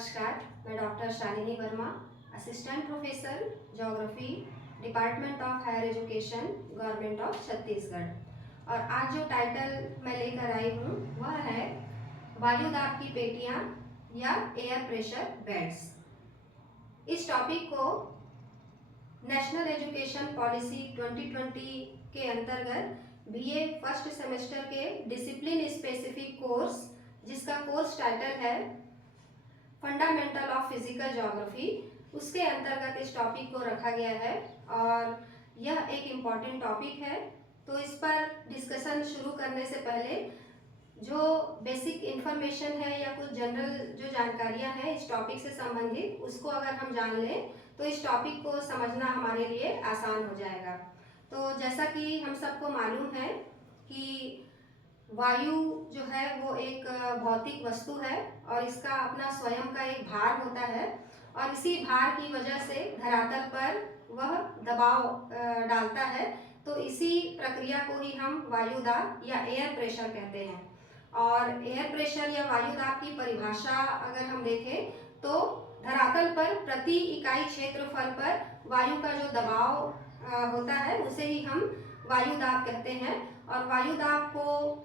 नमस्कार, मैं doctor Shalini Verma, assistant professor geography, department of higher education, government of Chhattisgarh. और आज जो टाइटल मैं लेकर आई हूँ वह है वायुदाब की पेटियाँ या एयर प्रेशर बेड्स। इस टॉपिक को नेशनल एजुकेशन पॉलिसी 2020 के अंतर्गत बीए फर्स्ट सेमेस्टर के डिसिप्लिन स्पेसिफिक कोर्स, जिसका कोर्स टाइटल है फंडामेंटल ऑफ फिजिकल ज्योग्राफी, उसके अंतर्गत इस टॉपिक को रखा गया है और यह एक इम्पॉर्टेंट टॉपिक है। तो इस पर डिस्कशन शुरू करने से पहले जो बेसिक इन्फॉर्मेशन है या कुछ जनरल जो जानकारियां हैं इस टॉपिक से संबंधित, उसको अगर हम जान लें तो इस टॉपिक को समझना हमारे लिए आसान हो जाएगा। तो जैसा कि हम सबको मालूम है कि वायु जो है वो एक भौतिक वस्तु है और इसका अपना स्वयं का एक भार होता है और इसी भार की वजह से धरातल पर वह दबाव डालता है। तो इसी प्रक्रिया को ही हम वायुदाब या एयर प्रेशर कहते हैं। और एयर प्रेशर या वायुदाब की परिभाषा अगर हम देखें तो धरातल पर प्रति इकाई क्षेत्रफल पर वायु का जो दबाव होता है उसे ही हम वायुदाब कहते हैं। और वायुदाब को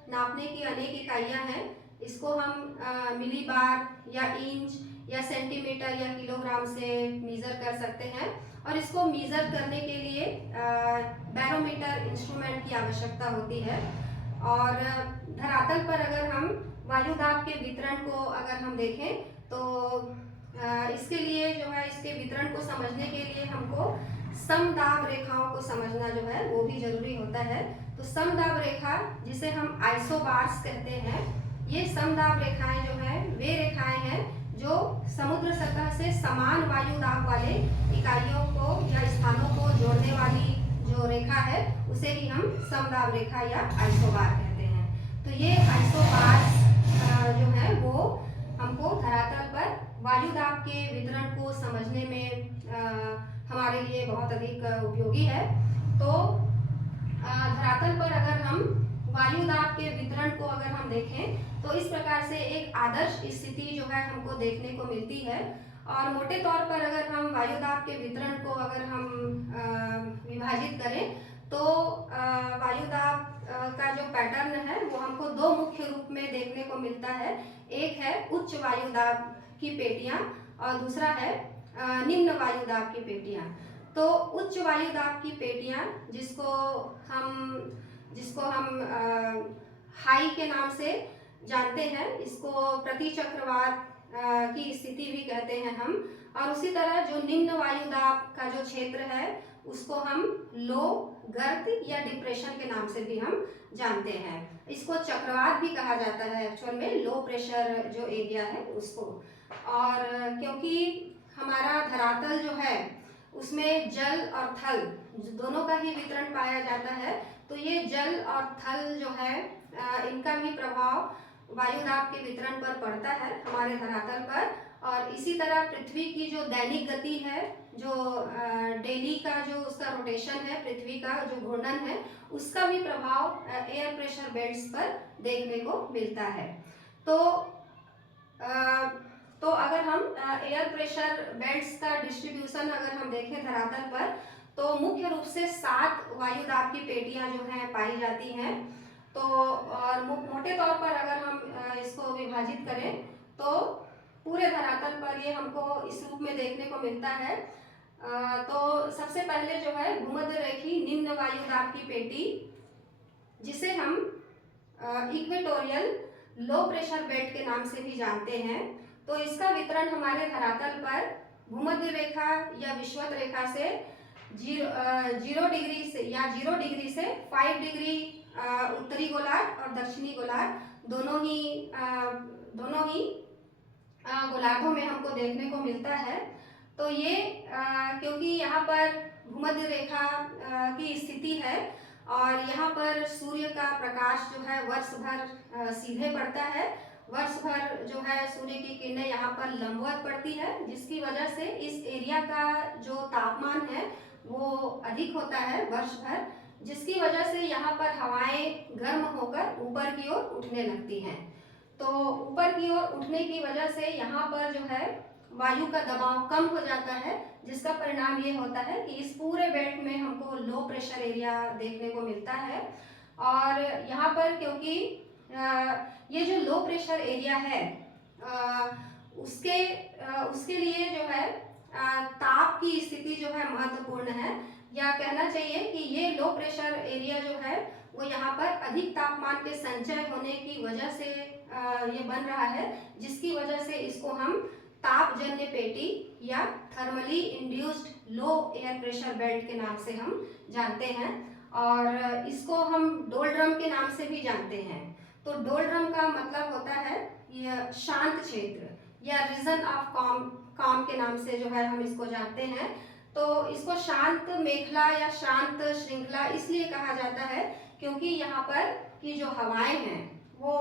नापने की अनेक इकाइयां हैं। इसको हम मिलीबार या इंच या सेंटीमीटर या किलोग्राम से मीज़र कर सकते हैं और इसको मीज़र करने के लिए बैरोमीटर इंस्ट्रूमेंट की आवश्यकता होती है। और धरातल पर अगर हम वायुदाब के वितरण को अगर हम देखें तो इसके लिए जो है इसके वितरण को समझने के लिए हमको समदाब रेखाओं को समझना जो है वो भी जरूरी होता है। तो समदाब रेखा जिसे हम आइसोबार्स कहते हैं, ये समदाब रेखाएं जो है वे रेखाएं हैं जो समुद्र सतह से समान वायुदाब वाले इकाइयों को या स्थानों को जोड़ने वाली जो रेखा है उसे ही हम समदाब रेखा या आइसोबार कहते हैं। तो ये आइसोबार्स जो है वो हमको धरातल पर वायुदाब के वितरण को समझने में हमारे लिए बहुत अधिक उपयोगी है। तो धरातल पर अगर हम वायुदाब के वितरण को अगर हम देखें तो इस प्रकार से एक आदर्श स्थिति जो है हमको देखने को मिलती है। और मोटे तौर पर अगर हम वायुदाब के वितरण को अगर हम विभाजित करें तो वायुदाब का जो पैटर्न है वो हमको दो मुख्य रूप में देखने को मिलता है। एक है उच्च वायुदाब की पेटियां और दूसरा है निम्न वायुदाब की पेटियां। तो उच्च वायुदाब की पेटियां जिसको हम हाई के नाम से जानते हैं, इसको प्रति चक्रवात की स्थिति भी कहते हैं हम। और उसी तरह जो निम्न वायुदाब का जो क्षेत्र है उसको हम लो, गर्त या डिप्रेशन के नाम से भी हम जानते हैं। इसको चक्रवात भी कहा जाता है एक्चुअल में, लो प्रेशर जो एरिया है उसको। और क्योंकि हमारा धरातल जो है उसमें जल और थल दोनों का ही वितरण पाया जाता है, तो ये जल और थल जो है इनका भी प्रभाव वायुदाब के वितरण पर पड़ता है हमारे धरातल पर। और इसी तरह पृथ्वी की जो दैनिक गति है, जो डेली का जो उसका रोटेशन है, पृथ्वी का जो घूर्णन है, उसका भी प्रभाव एयर प्रेशर बेड्स पर देखने को मिलता है। तो अगर हम एयर प्रेशर बेड्स का डिस्ट्रीब्यूशन अगर हम देखें धरातल पर तो मुख्य रूप से 7 वायुदाब की पेटियां जो हैं पाई जाती हैं। तो और मोटे तौर पर अगर हम इसको विभाजित करें तो पूरे धरातल पर ये हमको इस रूप में देखने को मिलता है। तो सबसे पहले जो है भूमध्य रेखी निम्न वायुदाब की पेटी, जिसे हम इक्वेटोरियल लो प्रेशर बेड के नाम से भी जानते हैं। तो इसका वितरण हमारे धरातल पर भूमध्य रेखा या विषुवत रेखा से 0 डिग्री से या 0 डिग्री से 5 डिग्री उत्तरी गोलार्ध और दक्षिणी गोलार्ध दोनों ही गोलार्धों में हमको देखने को मिलता है। तो ये क्योंकि यहाँ पर भूमध्य रेखा की स्थिति है और यहाँ पर सूर्य का प्रकाश जो है वर्ष भर सीधे पड़ता है, वर्ष भर जो है सूर्य की किरणें यहाँ पर लंबवत पड़ती है, जिसकी वजह से इस एरिया का जो तापमान है वो अधिक होता है वर्ष भर, जिसकी वजह से यहाँ पर हवाएं गर्म होकर ऊपर की ओर उठने लगती हैं। तो ऊपर की ओर उठने की वजह से यहाँ पर जो है वायु का दबाव कम हो जाता है, जिसका परिणाम ये होता है कि इस पूरे बेल्ट में हमको लो प्रेशर एरिया देखने को मिलता है। और यहाँ पर क्योंकि ये जो लो प्रेशर एरिया है उसके लिए जो है ताप की स्थिति जो है महत्वपूर्ण है, या कहना चाहिए कि ये लो प्रेशर एरिया जो है वो यहाँ पर अधिक तापमान के संचय होने की वजह से ये बन रहा है, जिसकी वजह से इसको हम तापजन्य पेटी या थर्मली इंड्यूस्ड लो एयर प्रेशर बेल्ट के नाम से हम जानते हैं। और इसको हम डोलड्रम के नाम से भी जानते हैं। तो डोलड्रम का मतलब होता है यह शांत क्षेत्र या रीजन ऑफ काम के नाम से जो है हम इसको जानते हैं। तो इसको शांत मेखला या शांत श्रृंखला इसलिए कहा जाता है क्योंकि यहाँ पर की जो हवाएं हैं वो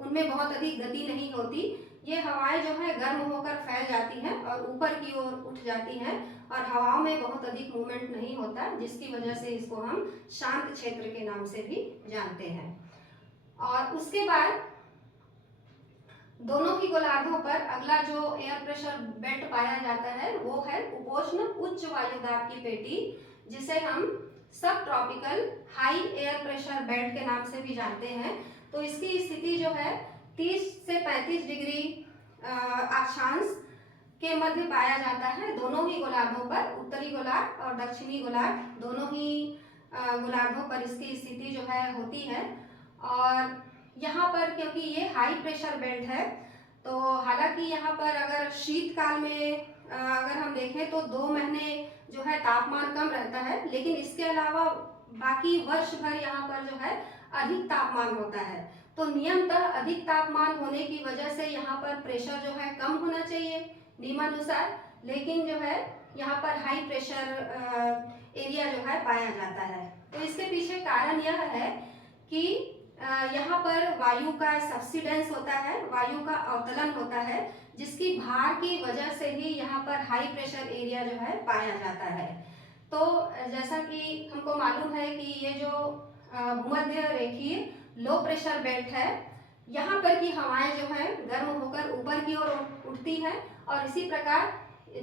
उनमें बहुत अधिक गति नहीं होती। ये हवाएं जो है गर्म होकर फैल जाती हैं और ऊपर की ओर उठ जाती हैं और हवाओं में बहुत अधिक मूवमेंट नहीं होता, जिसकी वजह से इसको हम शांत क्षेत्र के नाम से भी जानते हैं। और उसके बाद दोनों ही गोलार्धों पर अगला जो एयर प्रेशर बेल्ट पाया जाता है वो है उपोष्ण उच्च वायुदाब की पेटी, जिसे हम सब tropical high air pressure belt के नाम से भी जानते हैं। तो इसकी स्थिति जो है 30 से 35 डिग्री अक्षांश के मध्य पाया जाता है दोनों ही गोलार्धों पर, उत्तरी गोलार्ध और दक्षिणी गोलार्ध दोनों ही गोलार्धों पर इसकी स्थिति जो है होती है। और यहाँ पर क्योंकि ये हाई प्रेशर बेल्ट है, तो हालांकि यहाँ पर अगर शीतकाल में अगर हम देखें तो 2 महीने जो है तापमान कम रहता है, लेकिन इसके अलावा बाकी वर्ष भर यहाँ पर जो है अधिक तापमान होता है। तो नियमतः अधिक तापमान होने की वजह से यहाँ पर प्रेशर जो है कम होना चाहिए नियमानुसार, लेकिन जो है यहाँ पर हाई प्रेशर एरिया जो है पाया जाता है। तो इसके पीछे कारण यह है कि यहाँ पर वायु का सब्सिडेंस होता है, वायु का अवतलन होता है, जिसकी भार की वजह से ही यहाँ पर हाई प्रेशर एरिया जो है पाया जाता है। तो जैसा कि हमको मालूम है कि ये जो भूमध्य रेखीय लो प्रेशर बेल्ट है, यहाँ पर की हवाएं जो है गर्म होकर ऊपर की ओर उठती हैं, और इसी प्रकार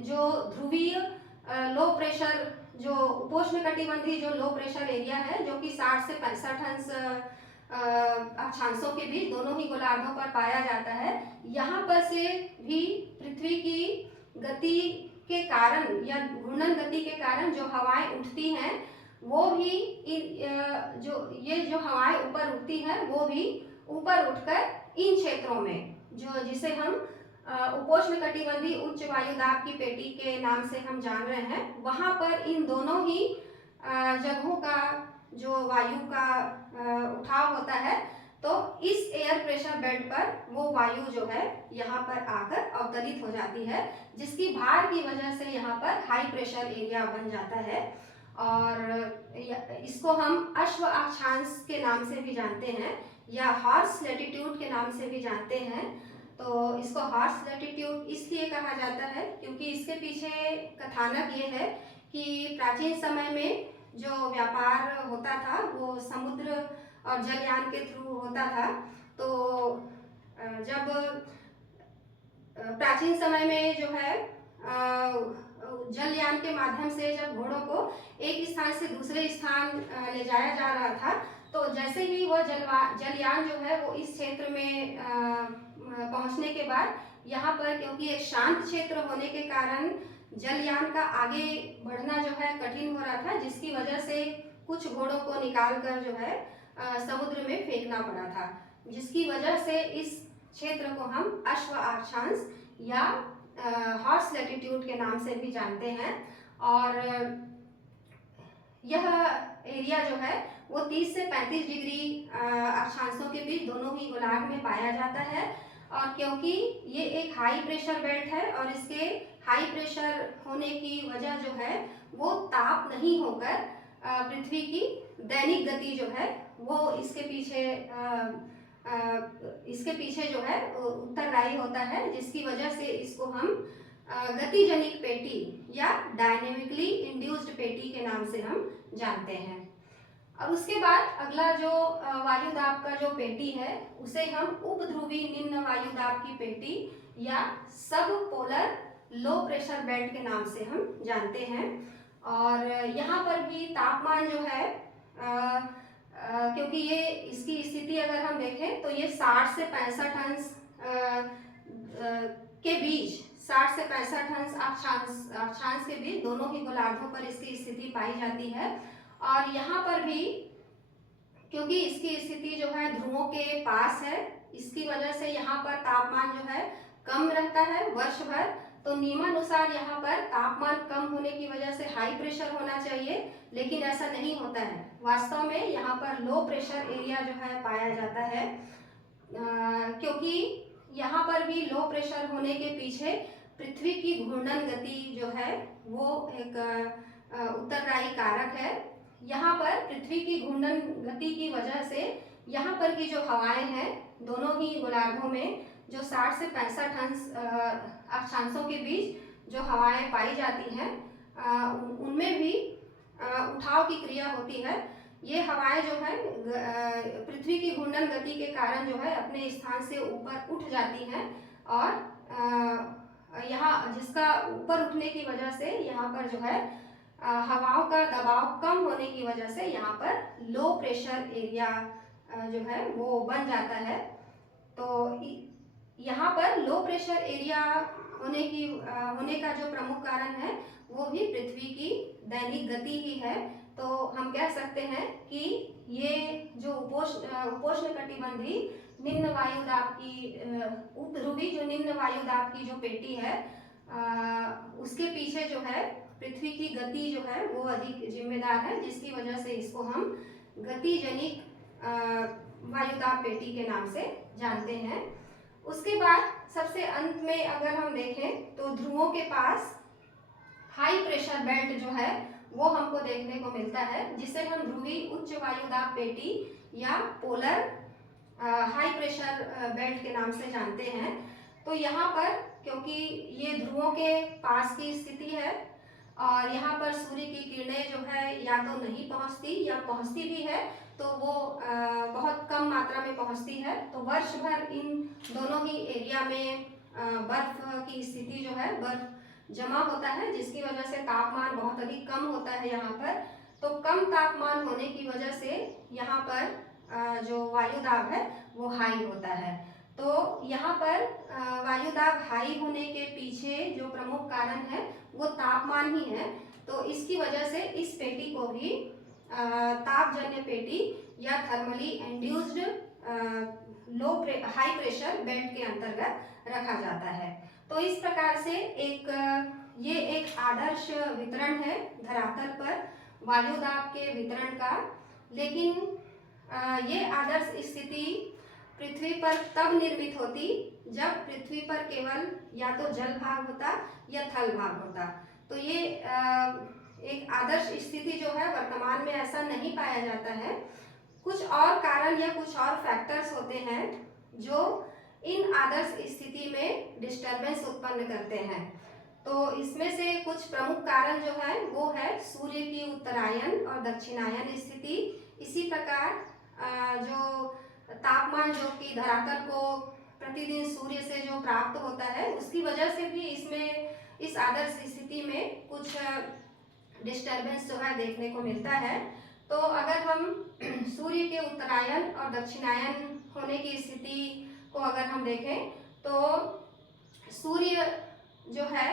जो ध्रुवीय लो प्रेशर जो उपोष्ण कटिबंधीय जो लो प्रेशर एरिया है, जो कि 60 से 65 अंश अक्षांशों के बीच दोनों ही गोलार्धों पर पाया जाता है, यहाँ पर से भी पृथ्वी की गति के कारण या घूर्णन गति के कारण जो हवाएं उठती हैं वो भी जो हवाएं ऊपर उठती हैं वो भी ऊपर उठकर इन क्षेत्रों में जो जिसे हम उपोष्ण कटिबंधीय उच्च वायुदाब की पेटी के नाम से हम जान रहे हैं, वहां पर इन दोनों ही जगहों का जो वायु का उठाव होता है, तो इस एयर प्रेशर बेल्ट पर वो वायु जो है यहाँ पर आकर अवतरित हो जाती है, जिसकी भार की वजह से यहाँ पर हाई प्रेशर एरिया बन जाता है। और इसको हम अश्व अक्षांश के नाम से भी जानते हैं या हॉर्स लैटिट्यूड के नाम से भी जानते हैं। तो इसको हॉर्स लैटिट्यूड इसलिए कहा जाता है क्योंकि इसके पीछे कथानक ये है कि प्राचीन समय में जो व्यापार होता था वो समुद्र और जलयान के थ्रू होता था। तो जब प्राचीन समय में जो है जलयान के माध्यम से जब घोड़ों को एक स्थान से दूसरे स्थान ले जाया जा रहा था, तो जैसे ही वह जलयान जो है वो इस क्षेत्र में पहुंचने के बाद यहाँ पर क्योंकि एक शांत क्षेत्र होने के कारण जलयान का आगे बढ़ना जो है कठिन हो रहा था, जिसकी वजह से कुछ घोड़ों को निकालकर जो है समुद्र में फेंकना पड़ा था, जिसकी वजह से इस क्षेत्र को हम अश्व अक्षांश या हॉर्स लैटिट्यूड के नाम से भी जानते हैं। और यह एरिया जो है वो 30 से 35 डिग्री अक्षांशों के बीच दोनों ही गोलार्ध में पाया जाता है। और क्योंकि ये एक हाई प्रेशर बेल्ट है और इसके हाई प्रेशर होने की वजह जो है वो ताप नहीं होकर पृथ्वी की दैनिक गति जो है वो इसके पीछे जो है उत्तरदायी होता है, जिसकी वजह से इसको हम गतिजनिक पेटी या डायनेमिकली इंड्यूस्ड पेटी के नाम से हम जानते हैं। अब उसके बाद अगला जो वायु दाब का जो पेटी है उसे हम उपध्रुवी निम्न वायु दाब की पेटी या सब पोलर लो प्रेशर बेल्ट के नाम से हम जानते हैं। और यहाँ पर भी तापमान जो है क्योंकि ये इसकी स्थिति अगर हम देखें तो ये 60 से 65 अंश के बीच 60 से 65 अंश अक्षांश के बीच दोनों ही गोलार्धों पर इसकी स्थिति पाई जाती है। और यहाँ पर भी क्योंकि इसकी स्थिति जो है ध्रुवों के पास है, इसकी वजह से यहाँ पर तापमान जो है कम रहता है वर्ष भर। तो नियमानुसार यहाँ पर तापमान कम होने की वजह से हाई प्रेशर होना चाहिए, लेकिन ऐसा नहीं होता है। वास्तव में यहाँ पर लो प्रेशर एरिया जो है पाया जाता है, क्योंकि यहाँ पर भी लो प्रेशर होने के पीछे पृथ्वी की घूर्णन गति जो है वो एक उत्तरदायी कारक है। यहाँ पर पृथ्वी की घूर्णन गति की वजह से यहाँ पर की जो हवाएं हैं दोनों ही गोलार्धों में जो 60 से 65 अंश अक्षांशों के बीच जो हवाएं पाई जाती हैं उनमें भी उठाव की क्रिया होती है। ये हवाएं जो है पृथ्वी की घूर्णन गति के कारण जो है अपने स्थान से ऊपर उठ जाती हैं और यहाँ जिसका ऊपर उठने की वजह से यहाँ पर जो है हवाओं का दबाव कम होने की वजह से यहाँ पर लो प्रेशर एरिया जो है वो बन जाता है। तो यहाँ पर लो प्रेशर एरिया होने का जो प्रमुख कारण है वो भी पृथ्वी की दैनिक गति ही है। तो हम कह सकते हैं कि ये जो उपोष्ण कटिबंधी निम्न वायु दाब की उपध्रुवी जो निम्न वायु दाब की जो पेटी है उसके पीछे जो है पृथ्वी की गति जो है वो अधिक जिम्मेदार है, जिसकी वजह से इसको हम गतिजनिक वायुदाब पेटी के नाम से जानते हैं। उसके बाद सबसे अंत में अगर हम देखें तो ध्रुवों के पास हाई प्रेशर बेल्ट जो है वो हमको देखने को मिलता है, जिसे हम ध्रुवी उच्च वायुदाब पेटी या पोलर हाई प्रेशर बेल्ट के नाम से जानते हैं। तो यहाँ पर क्योंकि ये ध्रुवों के पास की स्थिति है और यहाँ पर सूर्य की किरणें जो है या तो नहीं पहुँचती या पहुँचती भी है तो वो बहुत कम मात्रा में पहुँचती है। तो वर्ष भर इन दोनों ही एरिया में बर्फ की स्थिति जो है बर्फ जमा होता है, जिसकी वजह से तापमान बहुत अधिक कम होता है यहाँ पर। तो कम तापमान होने की वजह से यहाँ पर जो वायुदाब है वो हाई होता है। तो यहाँ पर वायुदाब हाई होने के पीछे जो प्रमुख कारण है वो तापमान ही है। तो इसकी वजह से इस पेटी को भी तापजन्य पेटी या thermally induced high pressure belt के अंतर्गत रखा जाता है। तो इस प्रकार से ये एक आदर्श वितरण है धरातल पर वायुदाब के वितरण का। लेकिन ये आदर्श स्थिति पृथ्वी पर तब निर्मित होती जब पृथ्वी पर केवल या तो जल भाग होता या थल भाग होता। तो ये एक आदर्श स्थिति जो है वर्तमान में ऐसा नहीं पाया जाता है। कुछ और कारण या कुछ और फैक्टर्स होते हैं जो इन आदर्श स्थिति में डिस्टरबेंस उत्पन्न करते हैं। तो इसमें से कुछ प्रमुख कारण जो है वो है सूर्य की उत्तरायण और दक्षिणायन स्थिति। इसी प्रकार जो तापमान जो कि धरातल को प्रतिदिन सूर्य से जो प्राप्त होता है उसकी वजह से भी इसमें इस आदर्श स्थिति में कुछ डिस्टरबेंस जो है देखने को मिलता है। तो अगर हम सूर्य के उत्तरायण और दक्षिणायन होने की स्थिति को अगर हम देखें तो सूर्य जो है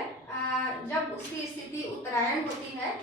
जब उसकी स्थिति उत्तरायण होती है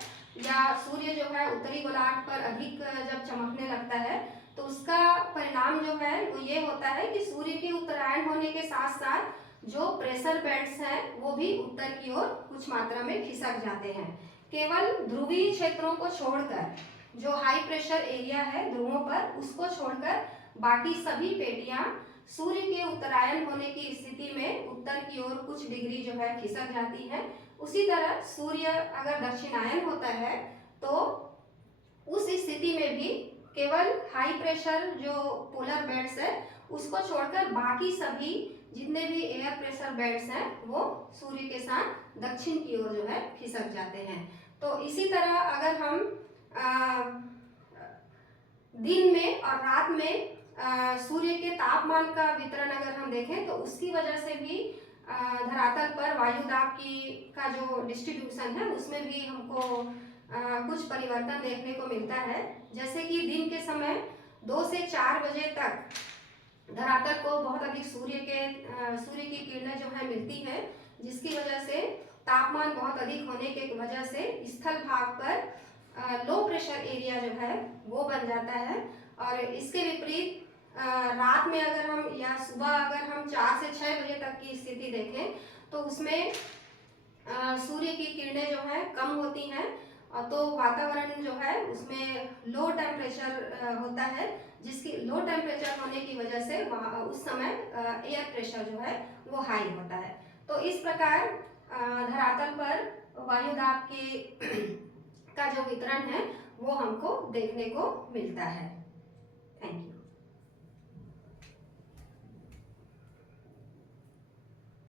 या सूर्य जो है उत्तरी गोलार्ध पर अधिक जब चमकने लगता है तो उसका परिणाम जो है वो ये होता है कि सूर्य के उत्तरायण होने के साथ साथ जो प्रेशर बेल्ट्स हैं वो भी उत्तर की ओर कुछ मात्रा में खिसक जाते हैं। केवल ध्रुवीय क्षेत्रों को छोड़कर जो हाई प्रेशर एरिया है ध्रुवों पर उसको छोड़कर बाकी सभी पेटियां सूर्य के उत्तरायण होने की स्थिति में उत्तर की ओर कुछ डिग्री जो है खिसक जाती है। उसी तरह सूर्य अगर दक्षिणायन होता है तो उस स्थिति में भी केवल हाई प्रेशर जो पोलर बेल्ट्स है उसको छोड़कर बाकी सभी जितने भी एयर प्रेशर बेल्ट्स हैं वो सूर्य के साथ दक्षिण की ओर जो है खिसक जाते हैं। तो इसी तरह अगर हम दिन में और रात में सूर्य के तापमान का वितरण अगर हम देखें तो उसकी वजह से भी धरातल पर वायु दाब की का जो डिस्ट्रीब्यूशन है उसमें भी हमको कुछ परिवर्तन देखने को मिलता है। जैसे कि दिन के समय 2 से 4 बजे तक धरातल को बहुत अधिक सूर्य की किरणें जो है मिलती है, जिसकी वजह से तापमान बहुत अधिक होने के वजह से स्थल भाग पर लो प्रेशर एरिया जो है वो बन जाता है। और इसके विपरीत रात में अगर हम या सुबह अगर हम 4 से 6 बजे तक की स्थिति देखें तो उसमें सूर्य की किरणें जो है कम होती हैं, तो वातावरण जो है उसमें लो टेम्परेचर होता है, जिसकी लो टेम्परेचर होने की वजह से उस समय एयर प्रेशर जो है वो हाई होता है। तो इस प्रकार धरातल पर वायु दाब के का जो वितरण है वो हमको देखने को मिलता है।